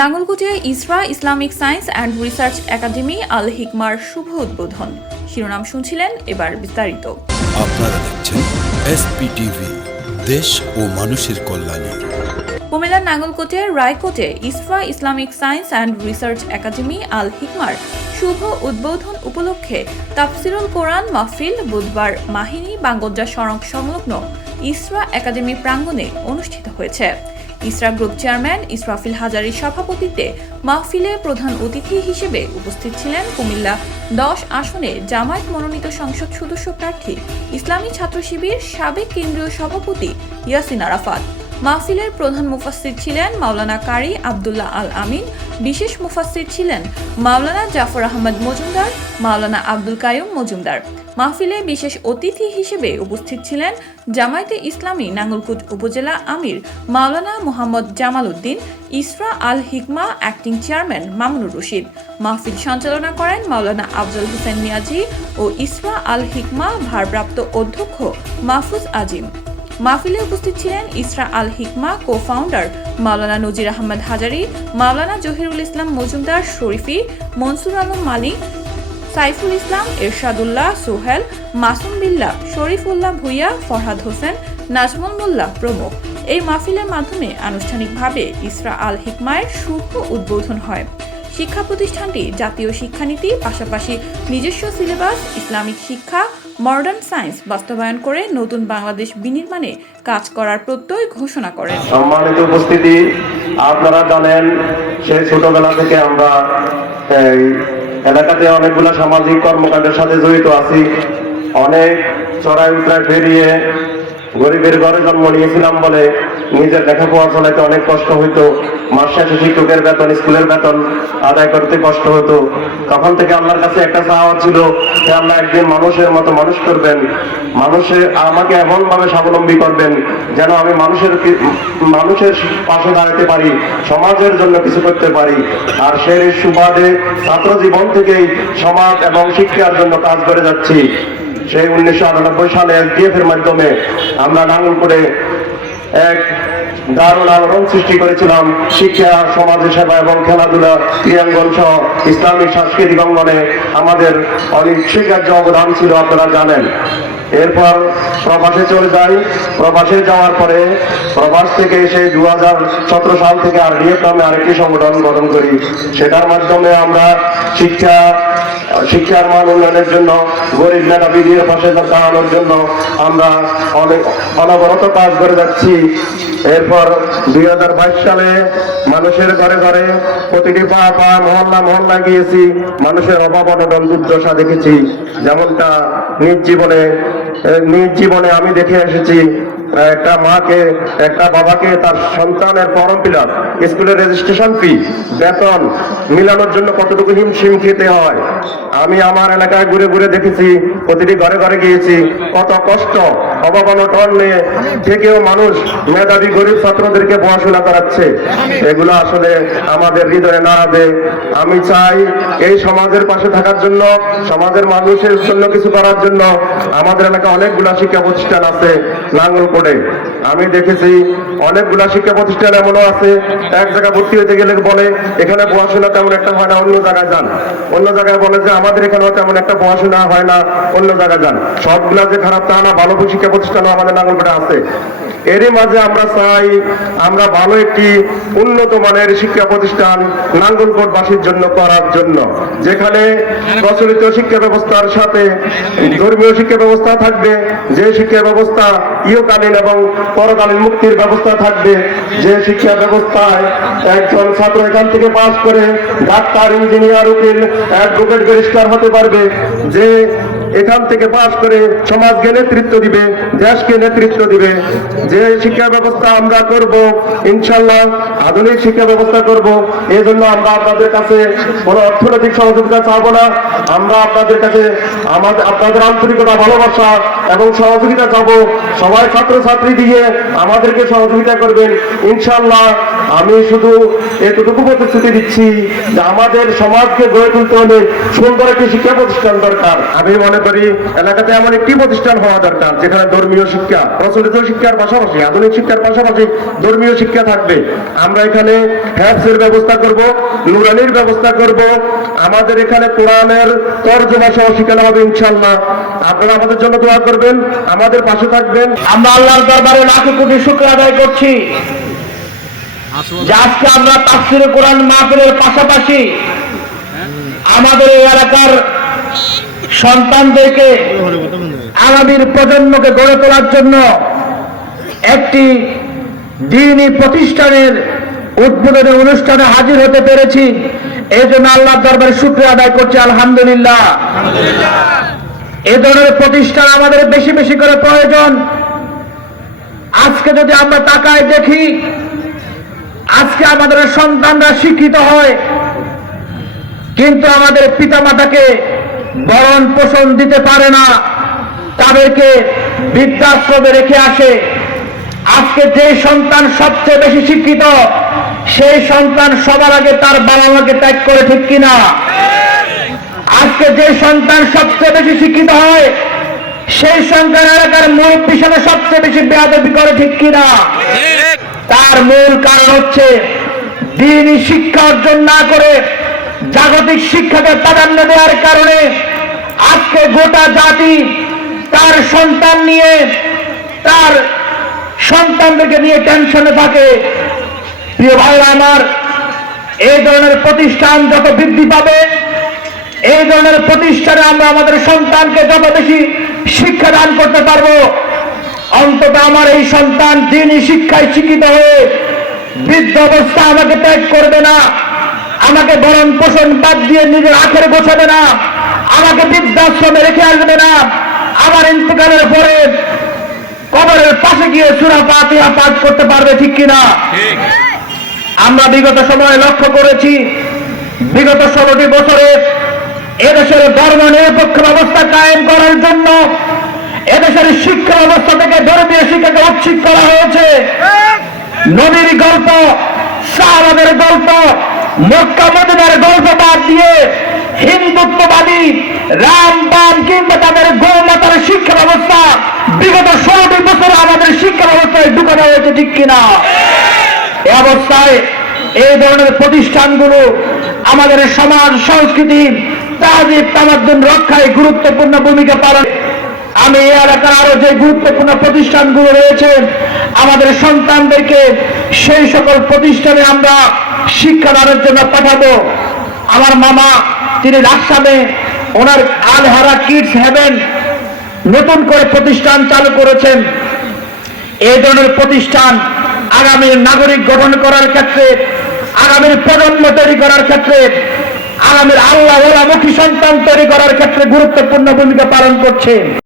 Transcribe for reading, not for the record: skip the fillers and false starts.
নাঙ্গলকোটে Isra Islamic science and research academy আল হিকমার শুভ উদ্বোধন। শিরোনাম শুনছিলেন, এবার বিস্তারিত। আপনারা দেখছেন এসপিটিভি, দেশ ও মানুষের কল্যাণে। কুমিল্লার নাঙ্গলকোটের রায়কোটে Isra Islamic science and research academy আল হিকমার শুভ উদ্বোধন উপলক্ষে তাফসিরুল কোরআন মাহফিল বুধবার মাহিনী বাঙ্গোদ্রা সড়ক সংলগ্ন ইসরা একাডেমি প্রাঙ্গণে অনুষ্ঠিত হয়েছে। ইসরা গ্রুপ চেয়ারম্যান ইসরাফিল হাজারীর সভাপতিত্বে মাহফিলে প্রধান অতিথি হিসেবে উপস্থিত ছিলেন কুমিল্লা 10 আসনে জামায়াত মনোনীত সংসদ সদস্য প্রার্থী ইসলামী ছাত্র শিবির সাবেক কেন্দ্রীয় সভাপতি ইয়াসিন আরাফাত। মাহফিলের প্রধান মুফাসসির ছিলেন মাওলানা কারি আব্দুল্লাহ আল আমিন, বিশেষ মুফাসসির ছিলেন মাওলানা জাফর আহমদ মজুমদার, মাওলানা আব্দুল কাইয়ুম মজুমদার। মাহফিলে বিশেষ অতিথি হিসেবে উপস্থিত ছিলেন জামায়াতে ইসলামী নাঙ্গলকোট উপজেলা আমির মাওলানা মোহাম্মদ জামাল উদ্দিন, ইসরা আল হিকমা অ্যাক্টিং চেয়ারম্যান মামুনুর রশিদ। মাহফিল সঞ্চালনা করেন মাওলানা আফজল হোসেন মিয়াজি ও ইসরা আল হিকমা ভারপ্রাপ্ত অধ্যক্ষ মাহফুজ আজিম। মাহফিলে উপস্থিত ছিলেন ইসরা আল হিকমা কো-ফাউন্ডার মাওলানা নজির আহমদ হাজারী, মাওলানা জহিরুল ইসলাম মজুমদার শরীফি, মনসুর আলম মালিক, সাইফুল ইসলাম, এরশাদুল্লাহ, সোহেল, মাসুম বিল্লাহ, শরীফুল্লাহ ভুইয়া, ফরহাদ হোসেন, নাজমুল মোল্লা প্রমুখ। এই মাহফিলের মাধ্যমে আনুষ্ঠানিকভাবে ইসরা আল হিকমায়ের শুভ উদ্বোধন হয়। শিক্ষা প্রতিষ্ঠানটি জাতীয় শিক্ষানীতি পাশাপাশি নিজস্ব সিলেবাস, ইসলামিক শিক্ষা, মডার্ন সায়েন্স বাস্তবায়ন করে নতুন বাংলাদেশ বিনির্মাণে কাজ করার প্রত্যয় ঘোষণা করেন। সম্মানিত উপস্থিতি, আপনারা জানেন সেই ছোটবেলা থেকে আমরা এই এলাকাতে অনেকগুলো সামাজিক কর্মকাণ্ডের সাথে জড়িত আছি। অনেক চড়াই উতরাই পেরিয়ে গরিবের ঘরে জন্ম নিয়েছিলাম বলে নিজের লেখাপড়া চালাইতে অনেক কষ্ট হইতো। মাস শেষে শিক্ষকের বেতন, স্কুলের বেতন আদায় করতে কষ্ট হতো। তখন থেকে আল্লাহর কাছে একটা চাওয়া ছিল যে আল্লাহ একদিন মানুষের মতো মানুষ করবেন, মানুষের আমাকে এমন ভাবে স্বাবলম্বী করবেন যেন আমি মানুষের পাশে দাঁড়াতে পারি, সমাজের জন্য কিছু করতে পারি। আর সেই সুবাদে ছাত্র জীবন থেকেই সমাজ এবং শিক্ষার জন্য কাজ করে যাচ্ছি। সেই 1998 সালে SDF এর মাধ্যমে আমরা নাঙ্গলকোটে এক দারুণ আলোড়ন সৃষ্টি করেছিলাম। শিক্ষা, সমাজের সেবা এবং খেলাধুলা, ক্রীড়াঙ্গন সহ ইসলামিক সাংস্কৃতিক অঙ্গনে আমাদের অনেক স্বীকার্য অবদান ছিল, আপনারা জানেন। এরপর প্রবাসে চলে যাই। প্রবাসে যাওয়ার পরে প্রবাস থেকে এসে 2017 সাল থেকে RDF নামে আরেকটি সংগঠন গঠন করি। সেটার মাধ্যমে আমরা শিক্ষার মান উন্নয়নের জন্য, গরিব মেধাবীদের পাশে দাঁড়ানোর জন্য আমরা অনবরত কাজ করে যাচ্ছি। এরপর 2022 সালে মানুষের ঘরে ঘরে প্রতিটি পা মহল্লা গিয়েছি, মানুষের অভাব অনটন দুর্দশা দেখেছি। যেমনটা নিজ জীবনে আমি দেখে এসেছি। একটা মাকে, একটা বাবাকে তার সন্তানের ফর্ম ফিল আপ, স্কুলের রেজিস্ট্রেশন ফি, বেতন মিলানোর জন্য কতটুকু হিমশিম খেতে হয়। আমি আমার এলাকায় ঘুরে ঘুরে দেখেছি, প্রতিটি ঘরে ঘরে গিয়েছি, কত কষ্ট, অভাব অনটন নিয়ে থেকেও মানুষ মেধাবী গরিব ছাত্রদেরকে পড়াশোনা করাচ্ছে। এগুলো আসলে আমাদের হৃদয়ে নাড়াবে। আমি চাই এই সমাজের পাশে থাকার জন্য, সমাজের মানুষের জন্য কিছু করার জন্য। আমাদের এলাকায় অনেকগুলা শিক্ষা প্রতিষ্ঠান আছে নাঙ্গলকোটে। আমি দেখেছি অনেকগুলা শিক্ষা প্রতিষ্ঠান এমনও আছে, এক জায়গায় ভর্তি হতে গেলে বলে এখানে পড়াশোনা তেমন একটা হয় না, অন্য জায়গায় যান। অন্য জায়গায় বলে যে আমাদের এখানেও তেমন একটা পড়াশোনা হয় না, অন্য জায়গায় যান। সবগুলা যে খারাপ তা না, ভালো শিক্ষা প্রতিষ্ঠানও আমাদের নাঙ্গলকোটে আছে। এরই মাঝে আমরা চাই আমরা ভালো একটি উন্নত মানের শিক্ষা প্রতিষ্ঠান নাঙ্গলকোটবাসীর জন্য করার জন্য, যেখানে প্রচলিত শিক্ষা ব্যবস্থার সাথে ধর্মীয় শিক্ষা ব্যবস্থা থাকবে, যে শিক্ষা ব্যবস্থা ইহকালীন এবং পরকালীন মুক্তির ব্যবস্থা থাকবে, যে শিক্ষা ব্যবস্থায় একজন ছাত্র এখান থেকে পাস করে ডাক্তার, ইঞ্জিনিয়ার, উকিল, অ্যাডভোকেট, ব্যারিস্টার হতে পারবে, যে এখান থেকে পাস করে সমাজকে নেতৃত্ব দিবে, দেশকে নেতৃত্ব দিবে। যে শিক্ষা ব্যবস্থা আমরা করব, ইনশাল্লাহ আধুনিক শিক্ষা ব্যবস্থা করব। এই জন্য আমরা আপনাদের কাছে কোনো অর্থনৈতিক সহযোগিতা চাবো না। আমরা আপনাদের কাছে আপনাদের আন্তরিকতা, ভালোবাসা এবং সহযোগিতা চাবো। সবাই ছাত্রছাত্রী দিয়ে আমাদেরকে সহযোগিতা করবেন। ইনশাল্লাহ আমি শুধু এতটুকু প্রতিশ্রুতি দিচ্ছি যে আমাদের সমাজকে গড়ে তুলতে হলে সুন্দর একটি শিক্ষা প্রতিষ্ঠান দরকার। আমি মনে করি এলাকাতে এমন একটি প্রতিষ্ঠান হওয়া দরকার যেখানে ধর্মীয় শিক্ষা, প্রচলিত শিক্ষার পাশাপাশি আধুনিক শিক্ষার পাশাপাশি ধর্মীয় শিক্ষা থাকবে। আমরা এখানে হ্যাফজের ব্যবস্থা করব, নুরানির ব্যবস্থা করব, আমাদের এখানে কোরআনের তরজমা সহ শেখানো হবে ইনশাআল্লাহ। আপনারা আমাদের জন্য দোয়া করবেন, আমাদের পাশে থাকবেন। আমরা আল্লাহর দরবারে লাখো কোটি শুকর আদায় করছি যে আজকে আমরা তাফসীরে কোরআন মাহফিলের পাশাপাশি আমাদের এই এলাকার সন্তানদেরকে আগামীর প্রজন্মকে গড়ে তোলার জন্য একটি দ্বীনি প্রতিষ্ঠানের উদ্বোধনী অনুষ্ঠানে হাজির হতে পেরেছি। এই জন্য আল্লাহর দরবারে শুকরিয়া আদায় করছি, আলহামদুলিল্লাহ। এ ধরনের প্রতিষ্ঠান আমাদের বেশি বেশি করে প্রয়োজন। আজকে যদি আমরা তাকায় দেখি, আজকে আমাদের সন্তানরা শিক্ষিত হয় কিন্তু আমাদের পিতামাতাকে ভরণ পোষণ দিতে পারে না, তাদেরকে বৃদ্ধাশ্রমে রেখে আসে। আজকে যে সন্তান সবচেয়ে বেশি শিক্ষিত সেই সন্তান সবার আগে তার বাবা মাকে ত্যাগ করে, ঠিক কিনা? আজকে যে সন্তান সবচেয়ে বেশি শিক্ষিত হয় সেই সন্তান এলাকার মুরব্বীর সাথে সবচেয়ে বেশি বেয়াদবি করে, ঠিক কিনা? তার মূল কারণ হচ্ছে দ্বীনি শিক্ষা অর্জন না করে জাগতিক শিক্ষাকে প্রাধান্য দেওয়ার কারণে আজকে গোটা জাতি তার সন্তান নিয়ে, তার সন্তানদেরকে নিয়ে টেনশনে থাকে। প্রিয় ভাইরা আমার, এই ধরনের প্রতিষ্ঠান যত বৃদ্ধি পাবে, এই ধরনের প্রতিষ্ঠানে আমরা আমাদের সন্তানকে যত বেশি শিক্ষা দান করতে পারবো, অন্তত আমার এই সন্তান দ্বীনি শিক্ষায় শিক্ষিত হয়ে বৃদ্ধ অবস্থা আমাকে ত্যাগ করবে না, আমাকে ভরণ পোষণ বাদ দিয়ে নিজের আখের গোছাবে না, আমাকে বৃদ্ধাশ্রমে রেখে আসবে না, আমার ইন্তেকালের পরে কবরের পাশে গিয়ে সূরা ফাতিহা পাঠ করতে পারবে, ঠিক কিনা? আমরা বিগত সময়ে লক্ষ্য করেছি, বিগত 16টি বছরে এদেশের ধর্ম নিরপেক্ষ ব্যবস্থা কায়েম করার জন্য এদেশের শিক্ষা ব্যবস্থা থেকে ধর্মীয় শিক্ষাকে উচ্ছেদ করা হয়েছে। নবীর গল্প, সাহাবাদের গল্প, মক্কা মদিনার গল্প বাদ দিয়ে হিন্দুত্ববাদী রামবান কিংবা তাদের গৌমাতার শিক্ষা ব্যবস্থা বিগত 16টি বছরে আমাদের শিক্ষা ব্যবস্থায় ঢুকানো হয়েছে, ঠিক কিনা? এই অবস্থায় এই ধরনের প্রতিষ্ঠানগুলো আমাদের সমাজ সংস্কৃতি তাহজিব তামাদ্দুন রক্ষায় গুরুত্বপূর্ণ ভূমিকা পালন। আমি এই এলাকার আরো যে গুরুত্বপূর্ণ প্রতিষ্ঠানগুলো রয়েছে আমাদের সন্তানদেরকে সেই সকল প্রতিষ্ঠানে আমরা শিক্ষাদানের জন্য পাঠাবো। আমার মামা তিনি রাজশাহীতে ওনার আলহারা কিডস হেভেন নতুন করে প্রতিষ্ঠান চালু করেছেন। এই ধরনের প্রতিষ্ঠান আগামী নাগরিক গঠন করার ক্ষেত্রে, আগামীর প্রজন্ম তৈরি করার ক্ষেত্রে, আগামীর আল্লাহওয়ালামুখী সন্তান তৈরি করার ক্ষেত্রে গুরুত্বপূর্ণ ভূমিকা পালন করছে।